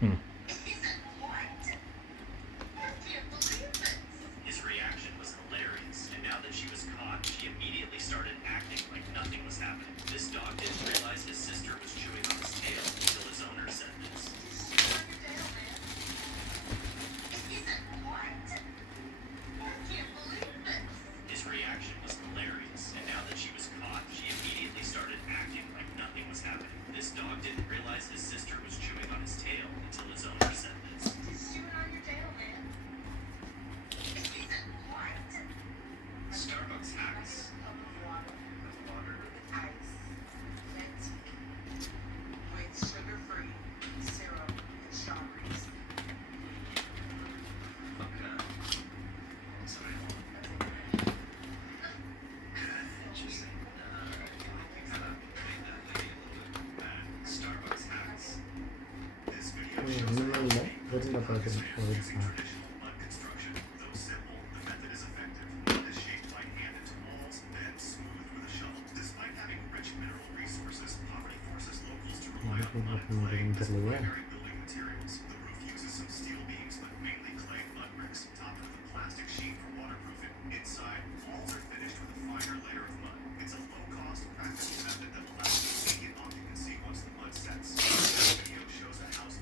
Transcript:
Hmm. His reaction was hilarious, and now that she was caught, she immediately started acting like nothing was happening. This dog didn't realize his sister was chewing on his tail until his owner said this. His reaction was hilarious, and now that she was caught, she immediately started acting like nothing was happening. This dog didn't realize his sister was chewing on his tail until his owner said this. Starbucks hacks. Starbucks hacks. This video shows Minimal within the packet storage. traditional mud construction. Though simple, the method is effective. Mud is shaped by hand into walls, then smoothed with a shovel. Despite having rich mineral resources, poverty forces locals to rely on mud and clay as primary building materials. The roof uses some steel beams, but mainly clay mud bricks, topped with a plastic sheet for waterproofing. Inside, walls are finished with a finer layer of mud. It's a low-cost, practical method that allows immediate occupancy once the mud sets. This video shows a house.